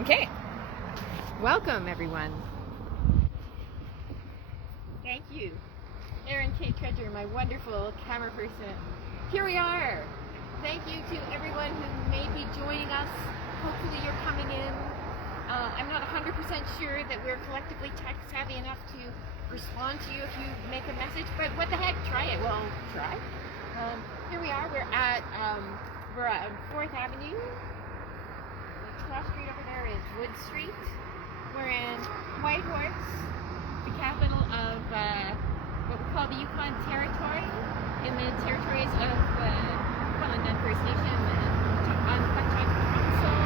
Okay, welcome everyone. Thank you, ErinKate Tredger, my wonderful camera person. Here we are. Thank you to everyone who may be joining us. Hopefully you're coming in. I'm not 100% sure that we're collectively tech savvy enough to respond to you if you make a message, but what the heck, try it. Well, try. Here we are. We're at 4th Avenue. Cross street over there is Wood Street. We're in Whitehorse, the capital of what we call the Yukon Territory, in the territories of Kwalendon First Nation on Patchogue Council.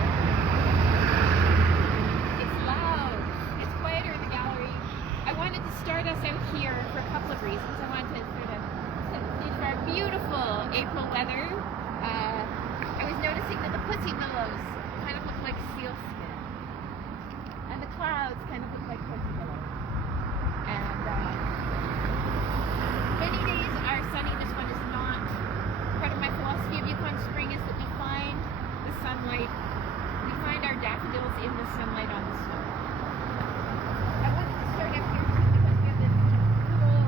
It's loud. It's quieter in the gallery. I wanted to start us out here for a couple of reasons. I wanted to sort of set the stage for our beautiful April weather. I was noticing that the pussy willows kind of look like seal skin, and the clouds kind of look like pussy willows. And many days are sunny. This one is not. Part of my philosophy of Yukon spring is that we find the sunlight. We find our daffodils in the sunlight on the snow. I wanted to start up here too because we have this cool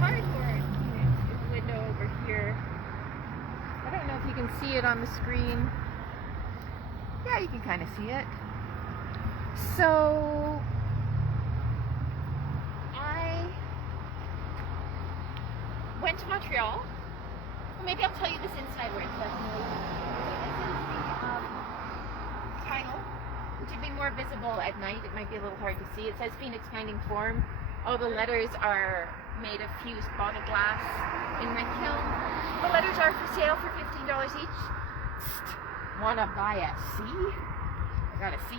cardboard unit in the window over here. I don't know if you can see it on the screen. Yeah, you can kind of see it. So I went to Montreal. Well, maybe I'll tell you this inside where it's less noisy. So this is the title, which would be more visible at night. It might be a little hard to see. It says Phoenix Finding Form. All the letters are made of fused bottle glass in my kiln. The letters are for sale for $15 each. Wanna buy a C? I got a C.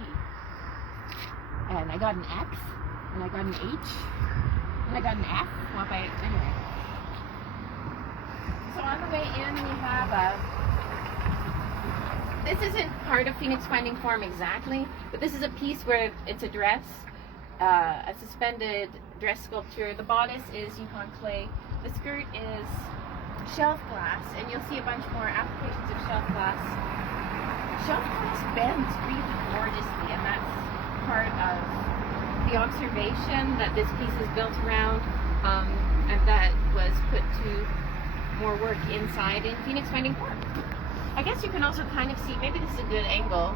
And I got an X. And I got an H. And I got an F. Well, anyway. So on the way in, we have this isn't part of Phoenix Finding Form exactly, but this is a piece where it's a dress, a suspended dress sculpture. The bodice is Yukon clay. The skirt is shelf glass, and you'll see a bunch more applications of shelf glass. Shelf glass bends really gorgeously, and that's part of the observation that this piece is built around, and that was put to more work inside in Phoenix Finding Form. I guess you can also kind of see, maybe this is a good angle,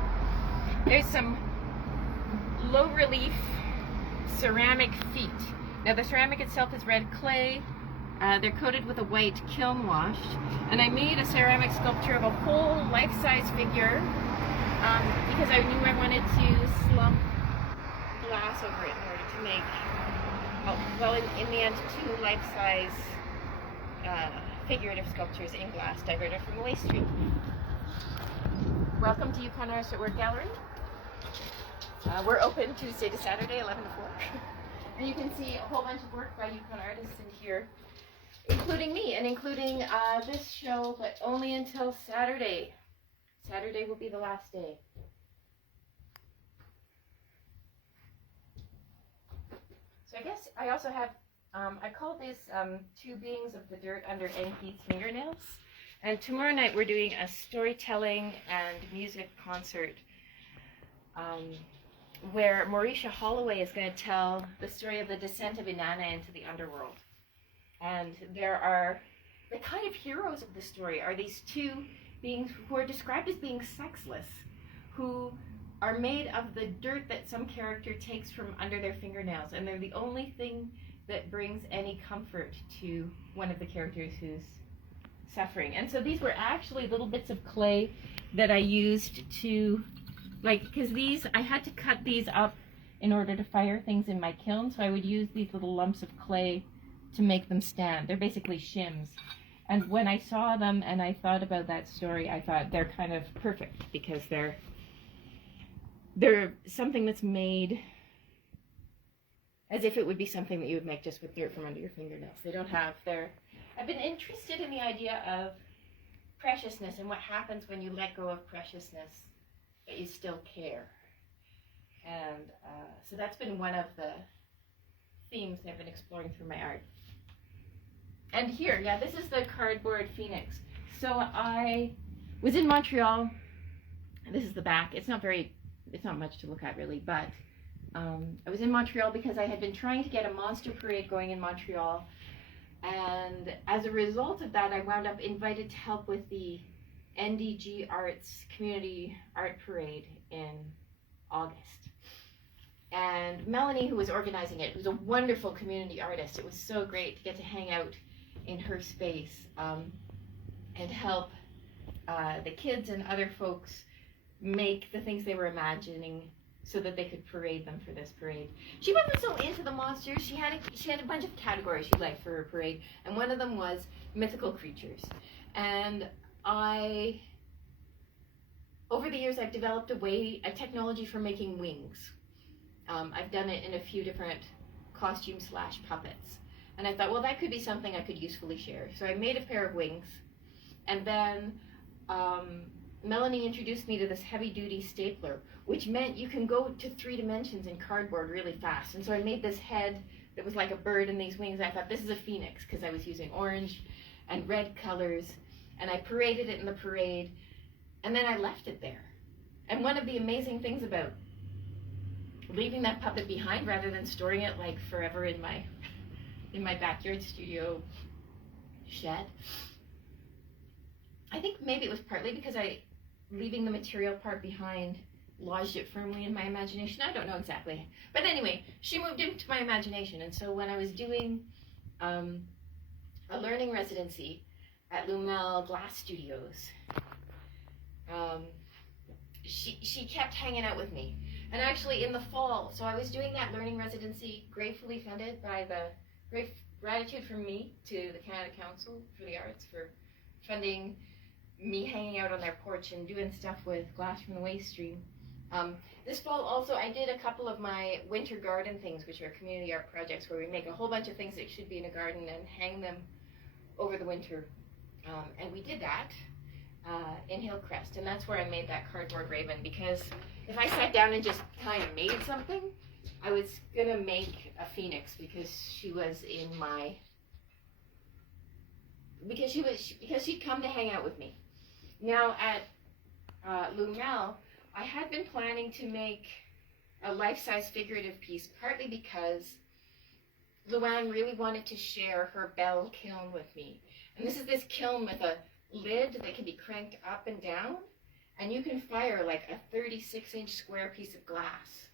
there's some low relief ceramic feet. Now the ceramic itself is red clay. They're coated with a white kiln wash, and I made a ceramic sculpture of a whole life-size figure because I knew I wanted to slump glass over it in order to make, well, in the end, 2 life-size figurative sculptures in glass diverted from Waste Street. Welcome to Yukon Artists At Work Gallery. We're open Tuesday to Saturday, 11 to 4. And you can see a whole bunch of work by Yukon artists in here, including me, and including this show, but only until Saturday. Saturday will be the last day. So I guess I also have, I call this 2 beings of the dirt under ErinKate's fingernails. And tomorrow night we're doing a storytelling and music concert where Mauricia Holloway is going to tell the story of the descent of Inanna into the underworld. And the kind of heroes of the story are these 2 beings who are described as being sexless, who are made of the dirt that some character takes from under their fingernails, and they're the only thing that brings any comfort to one of the characters who's suffering. And so these were actually little bits of clay that I used to, because I had to cut these up in order to fire things in my kiln, so I would use these little lumps of clay to make them stand. They're basically shims. And when I saw them and I thought about that story, I thought they're kind of perfect because they're something that's made as if it would be something that you would make just with dirt from under your fingernails. I've been interested in the idea of preciousness and what happens when you let go of preciousness, but you still care. And so that's been one of the themes I've been exploring through my art. And here, yeah, this is the cardboard phoenix. So I was in Montreal. This is the back. It's not very it's not much to look at really, but I was in Montreal because I had been trying to get a monster parade going in Montreal, and as a result of that, I wound up invited to help with the NDG Arts Community Art Parade in August. And Melanie, who was organizing it, was a wonderful community artist. It was so great to get to hang out in her space and help the kids and other folks make the things they were imagining so that they could parade them for this parade. She wasn't so into the monsters. She had a bunch of categories she liked for her parade, and one of them was mythical creatures. And over the years, I've developed a technology for making wings. I've done it in a few different costumes/puppets. And I thought, well, that could be something I could usefully share. So I made a pair of wings. And then Melanie introduced me to this heavy-duty stapler, which meant you can go to 3 dimensions in cardboard really fast. And so I made this head that was like a bird and these wings. I thought, this is a phoenix, because I was using orange and red colors. And I paraded it in the parade. And then I left it there. And one of the amazing things about leaving that puppet behind rather than storing it like forever in my backyard studio shed, I think maybe it was partly because leaving the material part behind lodged it firmly in my imagination. I don't know exactly. But anyway, she moved into my imagination. And so when I was doing a learning residency at Lumel Glass Studios, she kept hanging out with me. And actually in the fall, so I was doing that learning residency, gratefully funded by great gratitude from me to the Canada Council for the Arts for funding me hanging out on their porch and doing stuff with glass from the waste stream. This fall also I did a couple of my winter garden things, which are community art projects where we make a whole bunch of things that should be in a garden and hang them over the winter. And we did that in Hillcrest, and that's where I made that cardboard raven, because if I sat down and just kind of made something, I was gonna make a phoenix because she'd come to hang out with me. Now at Lumel, I had been planning to make a life-size figurative piece, partly because Luann really wanted to share her Bell kiln with me. And this is this kiln with a lid that can be cranked up and down, and you can fire like a 36-inch square piece of glass.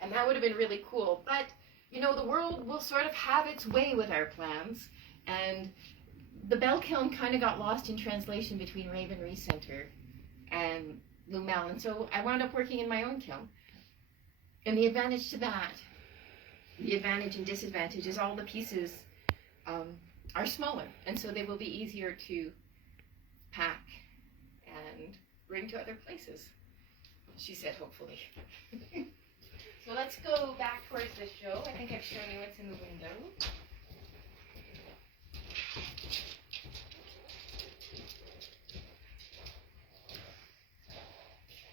And that would have been really cool. But, you know, the world will sort of have its way with our plans, and the Bell kiln kind of got lost in translation between Raven Recenter and Lumel, and so I wound up working in my own kiln. And the advantage to that, the advantage and disadvantage is all the pieces are smaller, and so they will be easier to pack and bring to other places, she said, hopefully. So let's go back towards the show. I think I've shown you what's in the window.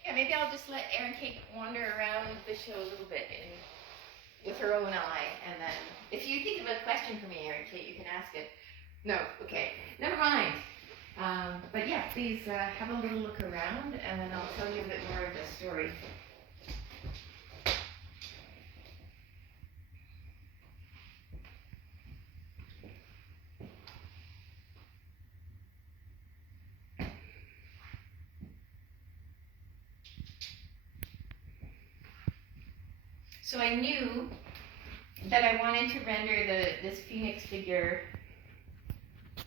Yeah, maybe I'll just let ErinKate wander around the show a little bit with her own eye, and then if you think of a question for me, ErinKate, you can ask it. No, okay, never mind. But yeah, please have a little look around, and then I'll tell you a bit more of the story. So I knew that I wanted to render this phoenix figure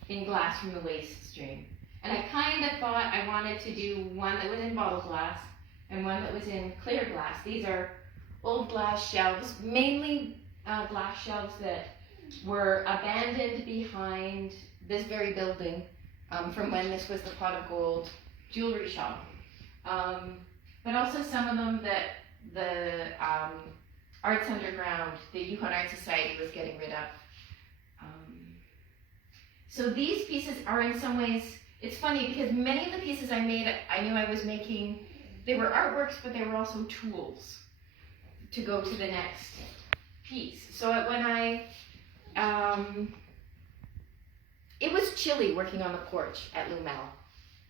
in glass from the waste stream. And I kind of thought I wanted to do one that was in bottle glass and one that was in clear glass. These are old glass shelves, mainly glass shelves that were abandoned behind this very building from when this was the Pot of Gold jewelry shop. But also some of them that the Arts Underground, the Yukon Art Society, was getting rid of. So these pieces are in some ways, it's funny because many of the pieces I made, I knew I was making, they were artworks, but they were also tools to go to the next piece. So when it was chilly working on the porch at Lumel,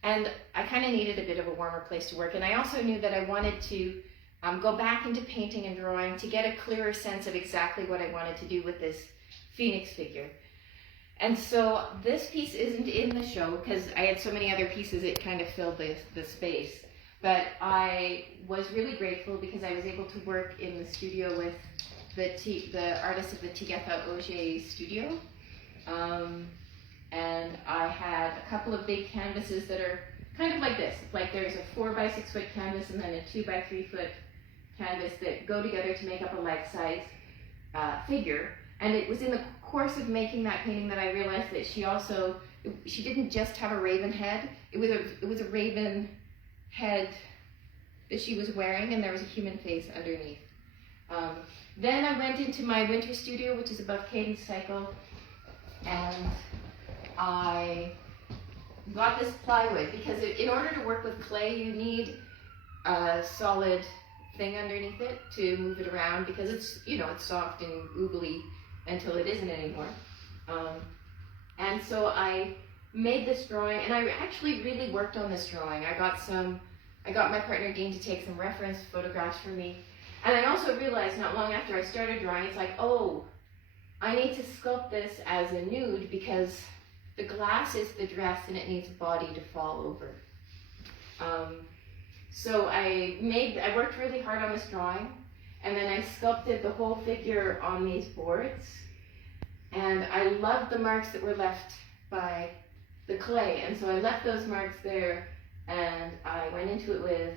and I kind of needed a bit of a warmer place to work, and I also knew that I wanted to go back into painting and drawing to get a clearer sense of exactly what I wanted to do with this phoenix figure. And so this piece isn't in the show because I had so many other pieces, it kind of filled the space. But I was really grateful because I was able to work in the studio with the artist of the Tigetha Auger studio. And I had a couple of big canvases that are kind of like this. It's like there's a 4 by 6 foot canvas and then a 2 by 3 foot canvas that go together to make up a life-size figure. And it was in the course of making that painting that I realized that she didn't just have a raven head. It was a raven head that she was wearing, and there was a human face underneath. Then I went into my winter studio, which is above Cadence Cycle, and I got this plywood because in order to work with clay, you need a solid thing underneath it to move it around because it's soft and oogly until it isn't anymore. And so I made this drawing, and I actually really worked on this drawing. I got my partner Dean to take some reference photographs for me. And I also realized not long after I started drawing, it's like, oh, I need to sculpt this as a nude because the glass is the dress and it needs a body to fall over. So I worked really hard on this drawing, and then I sculpted the whole figure on these boards. And I loved the marks that were left by the clay, and so I left those marks there, and I went into it with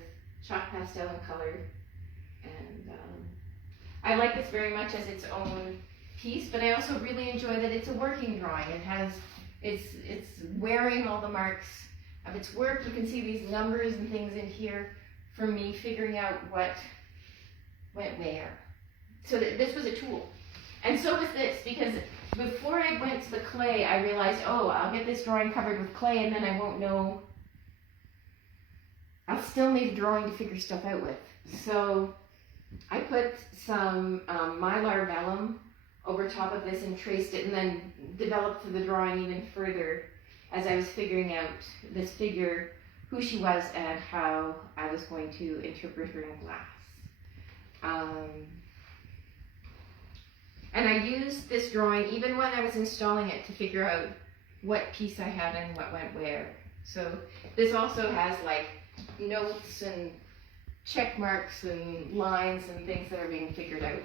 chalk pastel and color. And I like this very much as its own piece, but I also really enjoy that it's a working drawing. It's wearing all the marks of its work. You can see these numbers and things in here for me figuring out what went where. So this was a tool. And so was this, because before I went to the clay, I realized, oh, I'll get this drawing covered with clay and then I won't know. I'll still need a drawing to figure stuff out with. So I put some mylar vellum over top of this and traced it, and then developed the drawing even further as I was figuring out this figure, who she was and how I was going to interpret her in glass. And I used this drawing even when I was installing it to figure out what piece I had and what went where. So this also has like notes and check marks and lines and things that are being figured out.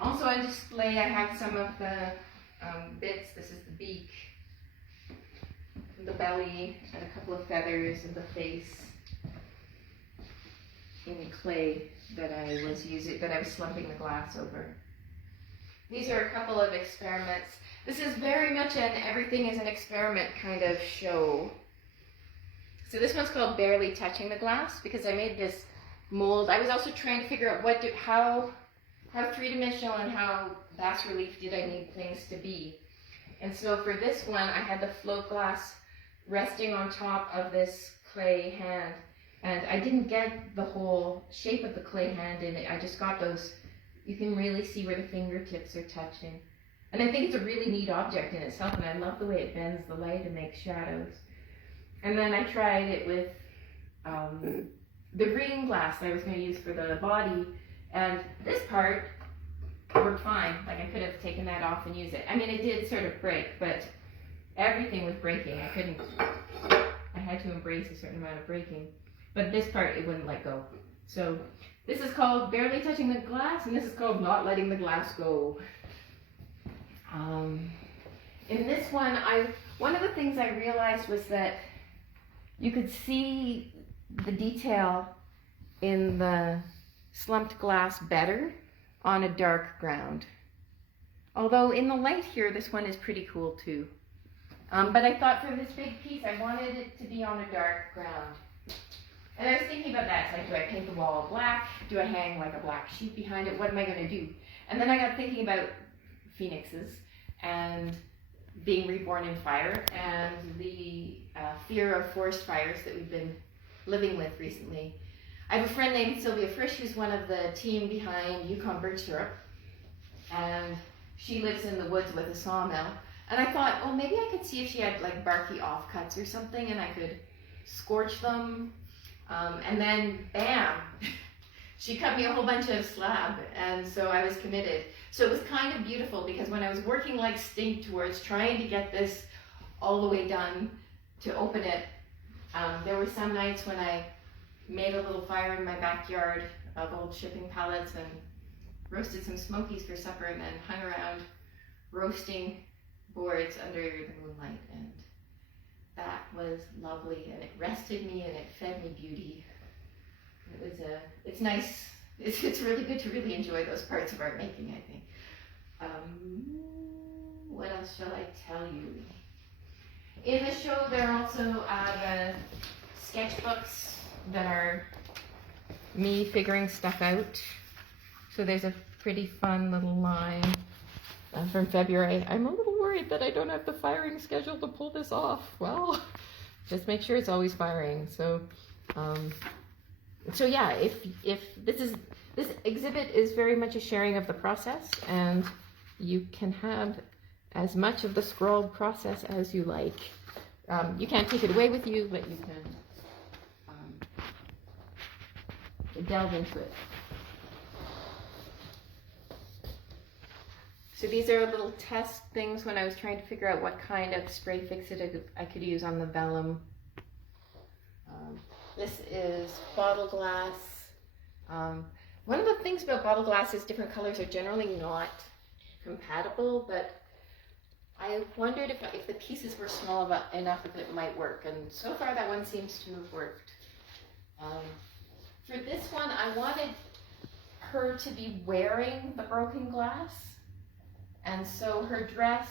Also on display, I have some of the bits. This is the beak, the belly, and a couple of feathers, and the face in the clay that I was slumping the glass over. These are a couple of experiments. This is very much an everything is an experiment kind of show. So this one's called Barely Touching the Glass because I made this mold. I was also trying to figure out how three-dimensional and how bas relief did I need things to be. And so for this one, I had the float glass resting on top of this clay hand. And I didn't get the whole shape of the clay hand in it. I just got those, you can really see where the fingertips are touching. And I think it's a really neat object in itself, and I love the way it bends the light and makes shadows. And then I tried it with the green glass that I was going to use for the body. And this part worked fine. Like I could have taken that off and used it. I mean, it did sort of break, but everything was breaking. I had to embrace a certain amount of breaking. But this part, it wouldn't let go. So this is called Barely Touching the Glass, and this is called Not Letting the Glass Go. In this one, one of the things I realized was that you could see the detail in the slumped glass better on a dark ground. Although in the light here, this one is pretty cool too. But I thought for this big piece, I wanted it to be on a dark ground. And I was thinking about that. It's like, do I paint the wall black? Do I hang like a black sheet behind it? What am I going to do? And then I got thinking about phoenixes and being reborn in fire and the fear of forest fires that we've been living with recently. I have a friend named Sylvia Frisch who's one of the team behind Yukon Birch Syrup, and she lives in the woods with a sawmill. And I thought, oh, maybe I could see if she had like barky offcuts or something, and I could scorch them, and then bam, she cut me a whole bunch of slab, and so I was committed. So it was kind of beautiful because when I was working like stink towards trying to get this all the way done to open it, there were some nights when I made a little fire in my backyard of old shipping pallets and roasted some smokies for supper, and then hung around roasting boards under the moonlight, and that was lovely, and it rested me and it fed me beauty. It's nice, it's really good to really enjoy those parts of art making, I think. What else shall I tell you? In the show there are also the sketchbooks that are me figuring stuff out. So there's a pretty fun little line from February. I'm a little worried that I don't have the firing schedule to pull this off. Well, just make sure it's always firing. So yeah, if this exhibit is very much a sharing of the process, and you can have as much of the scrawled process as you like. You can't take it away with you, but you can delve into it. So these are little test things when I was trying to figure out what kind of spray fix-it I could use on the vellum. This is bottle glass. One of the things about bottle glass is different colors are generally not compatible, but I wondered if the pieces were small enough that it might work, and so far that one seems to have worked. For this one, I wanted her to be wearing the broken glass, and so her dress,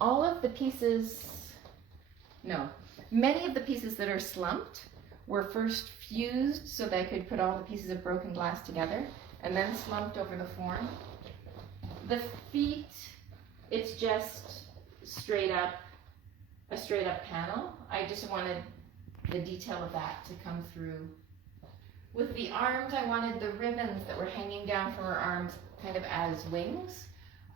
all of the pieces, many of the pieces that are slumped were first fused so that I could put all the pieces of broken glass together, and then slumped over the form. The feet, it's just a straight up panel. I just wanted the detail of that to come through. With the arms, I wanted the ribbons that were hanging down from her arms kind of as wings.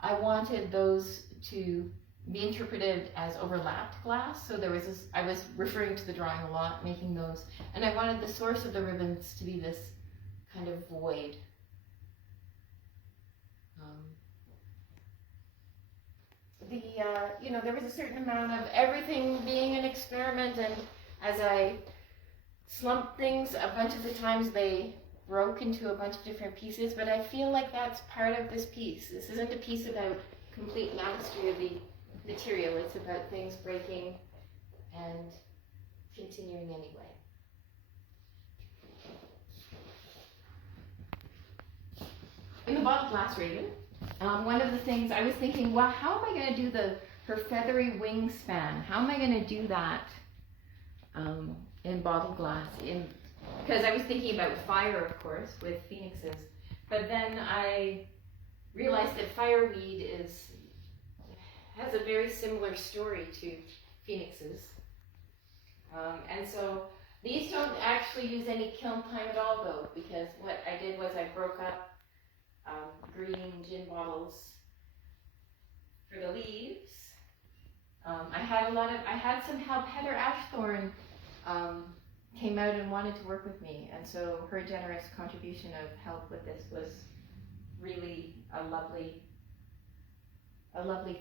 I wanted those to be interpreted as overlapped glass. So there was this, I was referring to the drawing a lot, making those. And I wanted the source of the ribbons to be this kind of void. There was a certain amount of everything being an experiment, and as I slumped things, a bunch of the times they broke into a bunch of different pieces, but I feel like that's part of this piece. This isn't a piece about complete mastery of the material, it's about things breaking and continuing anyway. In the bottle glass raven, one of the things I was thinking, well, how am I going to do her feathery wingspan? How am I going to do that in bottle glass? Because I was thinking about fire, of course, with phoenixes, but then I realized that fireweed has a very similar story to phoenixes, and so these don't actually use any kiln time at all, though, because what I did was I broke up green gin bottles for the leaves. I had some help. Heather Ashthorne came out and wanted to work with me, and so her generous contribution of help with this was really a lovely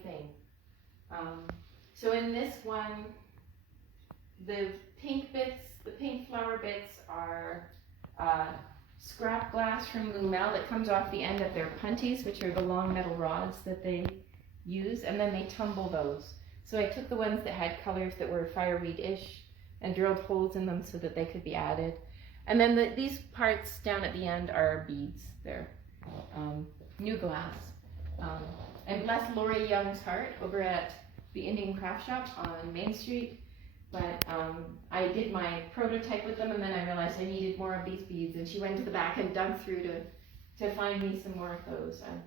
thing. So in this one, the pink flower bits are scrap glass from Lumel that comes off the end of their punties, which are the long metal rods that they use, and then they tumble those. So I took the ones that had colors that were fireweed-ish and drilled holes in them so that they could be added. And then these parts down at the end are beads. They're new glass. And bless Lori Young's heart over at the Indian Craft Shop on Main Street. But I did my prototype with them, and then I realized I needed more of these beads, and she went to the back and dug through to find me some more of those, and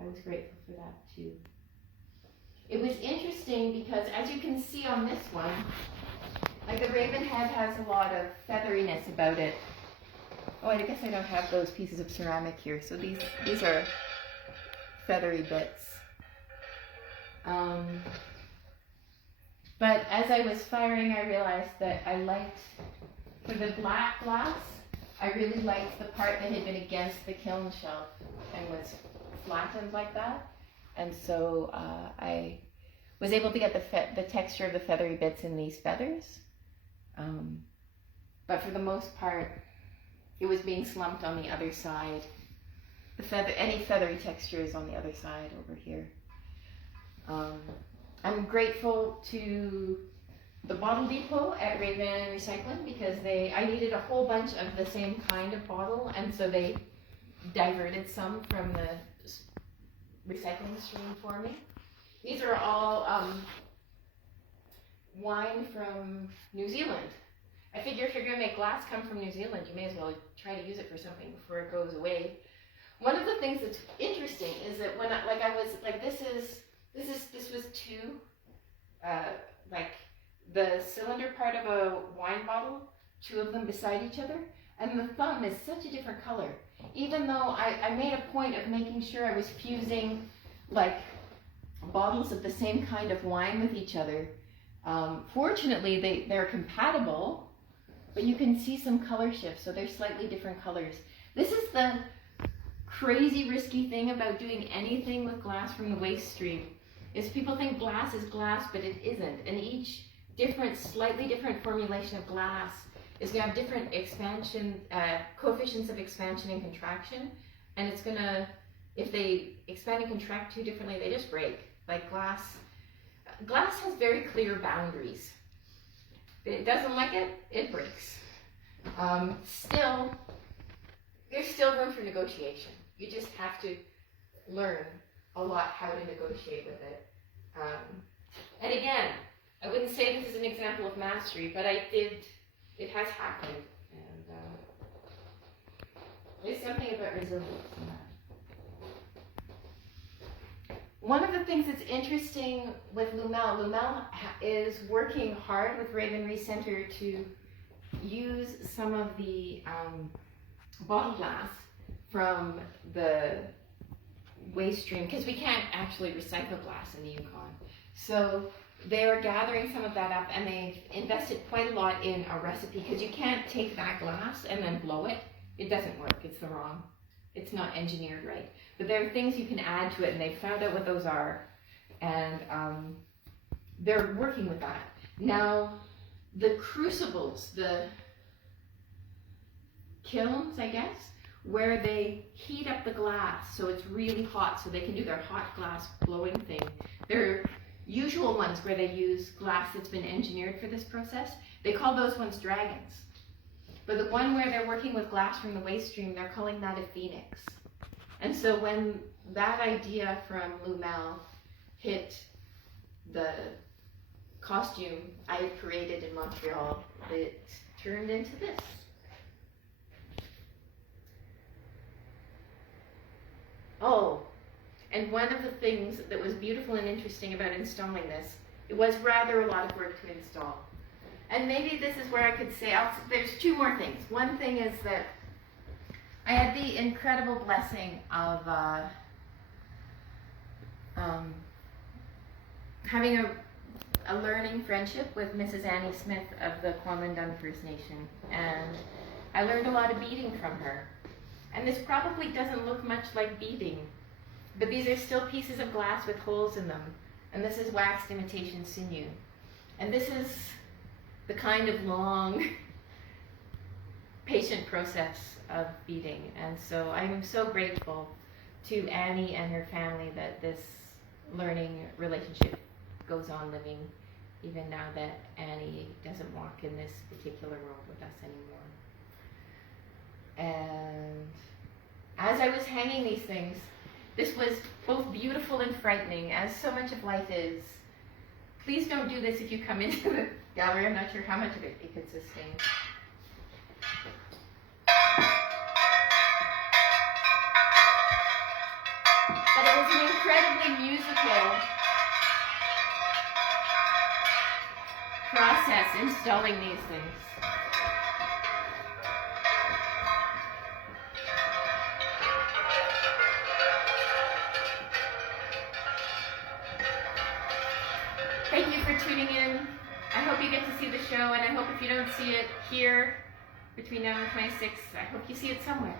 I was grateful for that too. It was interesting because, as you can see on this one, like the raven head has a lot of featheriness about it. Oh, I guess I don't have those pieces of ceramic here, so these are feathery bits. as I was firing, I realized that I liked, for the black glass, I really liked the part that had been against the kiln shelf and was flattened like that. And so I was able to get the texture of the feathery bits in these feathers. But for the most part, it was being slumped on the other side. Any feathery texture is on the other side over here. I'm grateful to the bottle depot at Raven Recycling because I needed a whole bunch of the same kind of bottle, and so they diverted some from the recycling stream for me. These are all wine from New Zealand. I figure if you're going to make glass come from New Zealand, you may as well try to use it for something before it goes away. One of the things that's interesting is that when this was two, like the cylinder part of a wine bottle, two of them beside each other, and the thumb is such a different color. Even though I made a point of making sure I was fusing like bottles of the same kind of wine with each other. Fortunately, they're compatible, but you can see some color shifts, so they're slightly different colors. This is the crazy risky thing about doing anything with glass from the waste stream, is people think glass is glass, but it isn't. And each slightly different formulation of glass is going to have different expansion, coefficients of expansion and contraction. And it's going to, if they expand and contract too differently, they just break. Like glass has very clear boundaries. If it doesn't like it, it breaks. Still, there's still room for negotiation. You just have to learn a lot how to negotiate with it. And again, I wouldn't say this is an example of mastery, but it has happened. And there's something about resilience in that. One of the things that's interesting with Lumel is working hard with Raven Recenter to use some of the bottle glass from the waste stream, because we can't actually recycle glass in the Yukon. So they are gathering some of that up, and they've invested quite a lot in a recipe, because you can't take that glass and then blow it. It doesn't work. It's not engineered right. But there are things you can add to it, and they've found out what those are, and they're working with that. Now, the crucibles, the kilns, I guess, where they heat up the glass so it's really hot so they can do their hot glass blowing thing. They're usual ones where they use glass that's been engineered for this process. They call those ones dragons. But the one where they're working with glass from the waste stream, they're calling that a phoenix. And so when that idea from Lumel hit the costume I had created in Montreal, it turned into this. Oh, and one of the things that was beautiful and interesting about installing this, it was rather a lot of work to install. And maybe this is where I could say, there's two more things. One thing is that I had the incredible blessing of having a learning friendship with Mrs. Annie Smith of the Kwamandun First Nation. And I learned a lot of beading from her. And this probably doesn't look much like beading, but these are still pieces of glass with holes in them. And this is waxed imitation sinew. And this is the kind of long, patient process of beading. And so I'm so grateful to Annie and her family that this learning relationship goes on living, even now that Annie doesn't walk in this particular world with us anymore. And as I was hanging these things, this was both beautiful and frightening, as so much of life is. Please don't do this if you come into the gallery. I'm not sure how much of it could sustain. But it was an incredibly musical process installing these things. Thank you for tuning in. I hope you get to see the show, and I hope if you don't see it here between now and 26, I hope you see it somewhere.